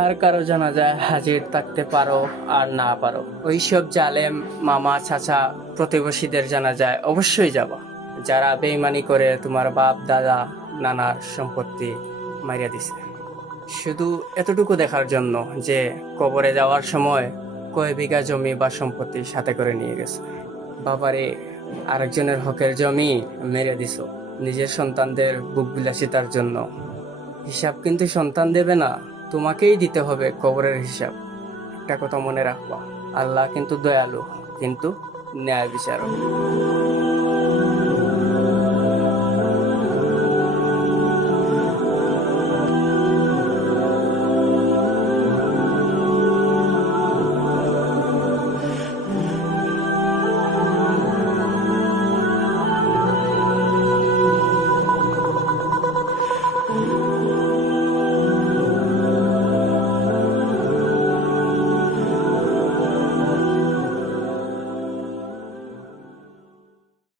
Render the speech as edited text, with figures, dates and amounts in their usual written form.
আর কারো জানাজায় হাজির থাকতে পারো আর না পারো, ওইসব জালেম মামা চাচা প্রতিবেশীদের জানাজায় অবশ্যই যাবা, যারা বেইমানি করে তোমার বাপ দাদা নানার সম্পত্তি মারিয়া দিছে, শুধু এতটুকু দেখার জন্য যে কবরে যাওয়ার সময় কয় বিঘা জমি বা সম্পত্তি সাথে করে নিয়ে গেছে। বাবারে, আরেকজনের হকের জমি মেরে দিছো নিজের সন্তানদের বুক বিলাসিতার জন্য। হিসাব কিন্তু সন্তান দেবে না, তোমাকেই দিতে হবে কবরের হিসাব। একটা কথা মনে রাখবা, আল্লাহ কিন্তু দয়ালু, কিন্তু ন্যায় বিচারক।